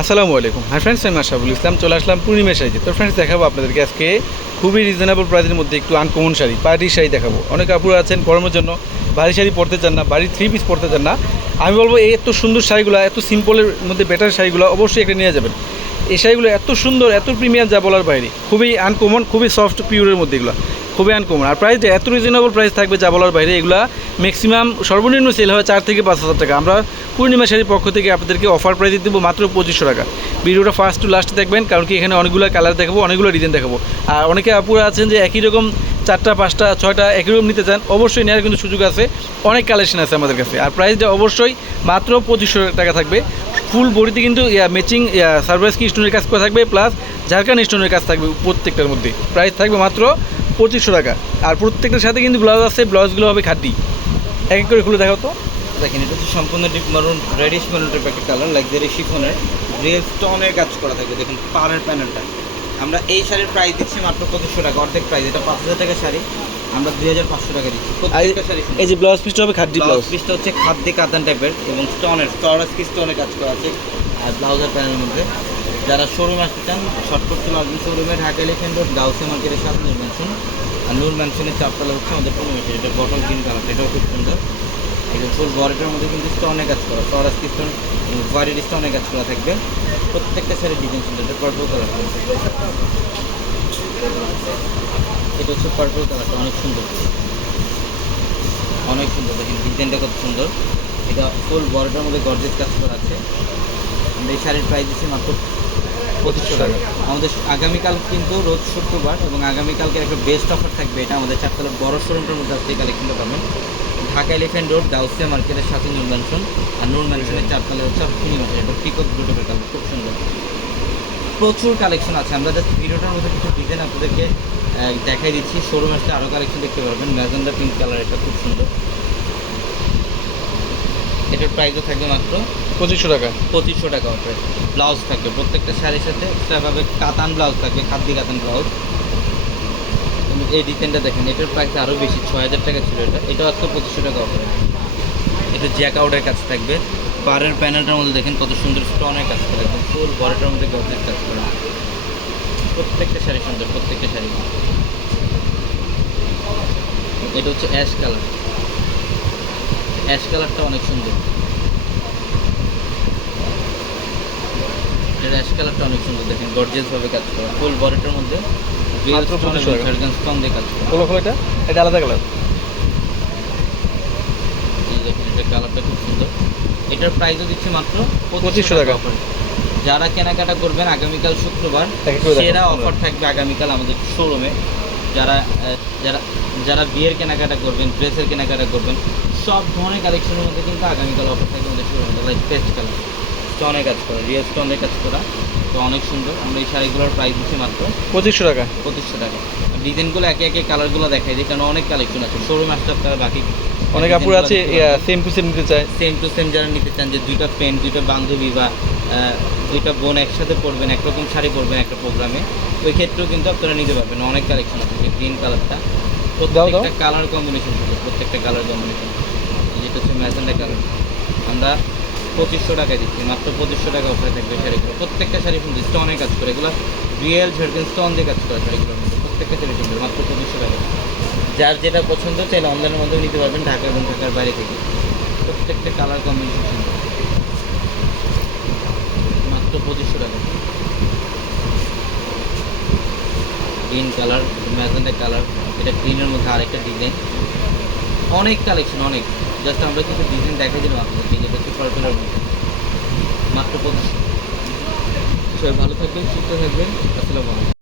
আসসালামু আলাইকুম। Hi friends আমি আশাবুল ইসলাম, চলে আসলাম পূর্ণিমা শাড়িতে। তো ফ্রেন্ডস দেখাবো আপনাদেরকে আজকে খুবই রিজনেবল প্রাইসের মধ্যে একটু আনকমন শাড়ি পার্টি শাড়ি দেখাবো। অনেক আপুরা আছেন গরমের জন্য বাড়ি শাড়ি পরতে চান না, বাড়ির থ্রি পিস পরতে চান না। আমি বলব, এই এত সুন্দর শাড়িগুলো, এত সিম্পলের মধ্যে বেটার শাড়িগুলো অবশ্যই একটা নিয়ে যাবেন। এই শাড়িগুলো এত সুন্দর, এত প্রিমিয়াম যা বলার বাইরে, খুবই আনকমন খুবই সফট পিওরের মধ্যে এগুলো। খুবই আনকমন আর প্রাইস এত রিজনেবল প্রাইস থাকবে যা বলার বাইরে, এগুলা ম্যাক্সিমাম সর্বনিম্ন সেল হয় চার থেকে পাঁচ হাজার টাকা। আমরা পূর্ণিমা শাড়ির পক্ষ থেকে আপনাদেরকে অফার প্রাইস দেবো মাত্র পঁচিশশো টাকা। ভিডিওটা ফার্স্ট টু লাস্ট দেখবেন, কারণ কি এখানে অনেকগুলো কালার দেখাবো, অনেকগুলো ডিজাইন দেখাবো। আর অনেকে আপুরা আছেন যে একই রকম চারটা, পাঁচটা, ছয়টা একই রকম নিতে চান, অবশ্যই নেওয়ার কিন্তু সুযোগ আছে। অনেক কালেকশন আছে আমাদের কাছে। আর প্রাইসটা অবশ্যই মাত্র পঁচিশশো টাকা থাকবে। ফুল বডিতে কিন্তু ম্যাচিং সার্ভিস কি স্টোনের কাজ করা থাকবে প্লাস ঝাড়খান্ড স্টোনের কাজ থাকবে প্রত্যেকটার মধ্যে। প্রাইস থাকবে মাত্র পঁচিশশো টাকা। আর প্রত্যেকটার সাথে কিন্তু ব্লাউজ আছে ব্লাউজগুলো হবে খাটি। এক এক করে খুলে দেখাও তো। দেখেন এটা হচ্ছে সম্পূর্ণ ডিপ মারুন রেডিশ মারুন টাইপের একটা কালার লাক্সারি শিফনের রিয়েল স্টোনের কাজ করা থাকবে দেখুন পাড়ের প্যানেলটা আমরা এই শাড়ির প্রাইস দিচ্ছি মাত্র পঁচিশশো টাকা অর্ধেক প্রাইস এটা পাঁচ হাজার টাকা শাড়ি। আমরা দুই হাজার পাঁচশো টাকা দিচ্ছি শাড়ি এই যে ব্লাউজ পিসটা হবে খাটি ব্লাউজ পিসটা হচ্ছে খাদ্যে কাতান টাইপের এবং স্টোনের স্টোরেজ কি স্টোনের কাজ করা আছে। আর ব্লাউজের প্যানেলের মধ্যে। যারা শোরুম আসতে চান শর্ট করতে পারবেন। শোরুমে ঢাকা এলিফেন্ট রোড গাউসে মার্কেটের সাথে নূর ম্যানশন আর নূর ম্যানশনের চারতলা হচ্ছে আমাদের পূর্ণিমা এটা বটল গ্রিন কালার এটাও খুব সুন্দর। এটা ফুল বডিটার মধ্যে কিন্তু স্টোনের কাজ করা। কি স্টোন হোয়াইটের স্টোনের কাজ করা থাকবে। প্রত্যেকটা শাড়ির ডিজাইন সুন্দর। এটা পার্পল কালার এটা হচ্ছে পার্পল কালারটা অনেক সুন্দর। অনেক সুন্দর। দেখেন ডিজাইনটা কত সুন্দর। এটা ফুল বড়টার মধ্যে গর্জেস কাজ করা আছে। আমরা এই শাড়ির প্রাইস দিচ্ছি মাত্র পঁচিশশো টাকা। আমাদের আগামীকাল কিন্তু রোজ শুক্রবার এবং আগামীকালকে একটা বেস্ট অফার থাকবে। এটা আমাদের চারতলা বড় শোরুমটার মধ্যে আপনি কালেকশনটা পাবেন। ঢাকা এলিফেন্ট রোড দাউসিয়া মার্কেটের সাথে নূর ম্যানশন আর নূর ম্যানশনের চারতলা হচ্ছে আপনি মাসে এটা পিকক ব্লুটুপের কালার খুব সুন্দর। প্রচুর কালেকশন আছে। আমরা জাস্ট ভিডিওটার মধ্যে কিছু ডিজাইন আপনাদেরকে দেখাই দিচ্ছি। শোরুম আসলে আরও কালেকশন দেখতে পারবেন। ম্যাজেন্ডা পিঙ্ক কালার এটা খুব সুন্দর। এটার প্রাইসও থাকবে মাত্র পঁচিশশো টাকা। পঁচিশশো টাকা অফার ব্লাউজ থাকবে প্রত্যেকটা শাড়ির সাথে এক্সট্রাভাবে কাতান ব্লাউজ থাকবে খাদ্যি কাতান ব্লাউজ এই ডিজাইনটা দেখেন এটার প্রাইস আরও বেশি ছয় হাজার টাকা ছিল এটা। এটাও আজকে পঁচিশশো টাকা অফার এটা জ্যাক আউটের কাছে থাকবে। পাড়ের প্যানেলটার মধ্যে দেখেন কত সুন্দর স্টোনের কাজ করে একদম ফুল বডিটার মধ্যে গজের কাজ করে। প্রত্যেকটা শাড়ি সুন্দর প্রত্যেকটা শাড়ি। এটা হচ্ছে অ্যাশ কালার অ্যাশ কালারটা অনেক সুন্দর। এর অ্যাশ কালারটা অনেক সুন্দর দেখেন গর্জিয়াস ভাবে কাজ করা ফুল বডিটার মধ্যে রিয়েল স্টোন 25 এবং টাকা। ঝাড়খান্ড স্টোন দিয়ে কাজ করা। খোলো খোলো এটা? আলাদা কালার। এটা কালারটা খুব সুন্দর। এটার প্রাইসও দিচ্ছে মাত্র 2500 টাকা। যারা কেনাকাটা করবেন আগামীকাল শুক্রবার। সেরা অফার থাকবে আগামীকাল আমাদের শোরুমে যারা যারা যারা বিয়ের কেনাকাটা করবেন ড্রেসের কেনাকাটা করবেন সব ধরনের কালেকশনের মধ্যে কিন্তু আগামীকাল অফার থাকবে আমাদের শোরুমে লাইক পেস্ট কালার স্টোনের কাজ করা রিয়েল স্টোনের কাজ করা তো অনেক সুন্দর। আমরা এই শাড়িগুলোর প্রাইস দিচ্ছি মাত্র পঁচিশশো টাকা। পঁচিশশো টাকা। ডিজাইনগুলো একে একে কালারগুলো দেখাই দিই কারণ অনেক কালেকশন আছে। শোরুম আসতে আপনারা বাকি অনেক আপুর আছে সেম টু সেম নিতে চায়। সেম টু সেম যারা নিতে চান যে দুইটা ফ্রেন্ড দুইটা বান্ধবী বা দুইটা বোন একসাথে পরবেন একরকম শাড়ি পরবেন একটা প্রোগ্রামে ওই ক্ষেত্রেও কিন্তু আপনারা নিতে পারবেন। অনেক কালেকশন আছে গ্রিন কালারটা প্রত্যেকটা কালার কম্বিনেশন প্রত্যেকটা কালার কম্বিনেশন যেটা হচ্ছে ম্যাজেন্ডা কালার আমরা পঁচিশশো টাকায় দিচ্ছি, মাত্র পঁচিশশো টাকা অফারে থাকবে শাড়িগুলো। প্রত্যেকটা শাড়ি কিন্তু স্টোনের কাজ করে, এগুলো রিয়েল ঝাড়খন্ড স্টোন দিয়ে কাজ করে শাড়িগুলোর মধ্যে, প্রত্যেকটা শাড়ি সুন্দর, মাত্র পঁচিশশো টাকা। যার যেটা পছন্দ চাইলে অনলাইনের মধ্যেও নিতে পারবেন, ঢাকা এবং ঢাকার বাইরে থেকে। প্রত্যেকটা কালার কম্বিনেশন সুন্দর। মাত্র পঁচিশশো টাকা। গ্রিন কালার ম্যাজেন্ডা কালার এটা গ্রিনের মধ্যে আরেকটা ডিজাইন অনেক কালেকশন অনেক। জাস্ট আমরা কিছু ডিজাইন দেখাই দিলাম আপনাদেরকে যেটা হচ্ছে কল্পনার মধ্যে। মাত্র পঁচিশ। সবাই ভালো থাকবেন, সুস্থ থাকবেন, আসসালামু আলাইকুম।